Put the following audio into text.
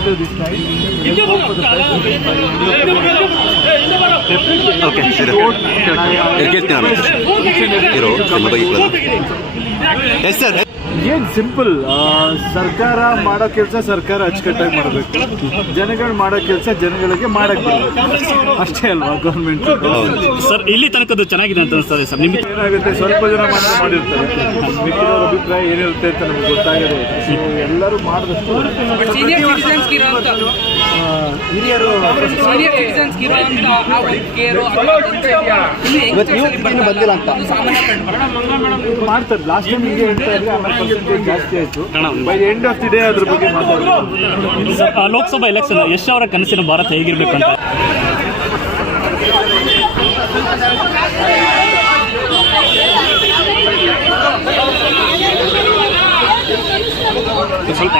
better this time. Let's hope for the best. Okay ಸರಿ ಕೇಳ್ತೀನಿ ನಾನು ಇರೋ ಎಸ್ ಸರ್. ಏನು ಸಿಂಪಲ್, ಸರ್ಕಾರ ಮಾಡೋ ಕೆಲಸ ಸರ್ಕಾರ ಅಚ್ಚುಕಟ್ಟಾಗಿ ಮಾಡಬೇಕು, ಜನಗಳು ಮಾಡೋ ಕೆಲಸ ಜನಗಳಿಗೆ ಮಾಡಕ್ಕೆ ಅಷ್ಟೇ ಅಲ್ವಾ ಗೌರ್ಮೆಂಟ್. ಸರ್ ಇಲ್ಲಿ ತನಕದ್ದು ಚೆನ್ನಾಗಿದೆ ಅಂತ ಅನಿಸ್ತದೆ ಸರ್ ನಿಮಗೆ? ಏನಾಗುತ್ತೆ, ಸ್ವಲ್ಪ ಜನ ಮಾತ್ರ ಮಾಡಿರ್ತಾರೆ, ಮಿಕ್ಕಿದವ್ರ ಅಭಿಪ್ರಾಯ ಏನಿರುತ್ತೆ ಅಂತ ನಮ್ಗೆ ಗೊತ್ತಾಗದೆ. ಸೊ ಎಲ್ಲರೂ ಮಾಡಿದಷ್ಟು ಹಿರಿಯರು ಮಾಡ್ತಾರೆ. ಲಾಸ್ಟ್ ಟೈಮ್ ಹೀಗೆ ಹೇಳ್ತಾ ಇದ್ರೆ ಆಮೇಲೆ ಪರ್ಸೆಂಟೇಜ್ ಜಾಸ್ತಿ ಆಯಿತು. By end of the day ಅದ್ರ ಬಗ್ಗೆ ಮಾತಾಡೋದು. ಲೋಕಸಭಾ ಎಲೆಕ್ಷನ್ ಯಶ್ ಅವರ ಕನಸಿನ ಭಾರತ ಹೇಗಿರ್ಬೇಕು ಅಂತ ಸ್ವಲ್ಪ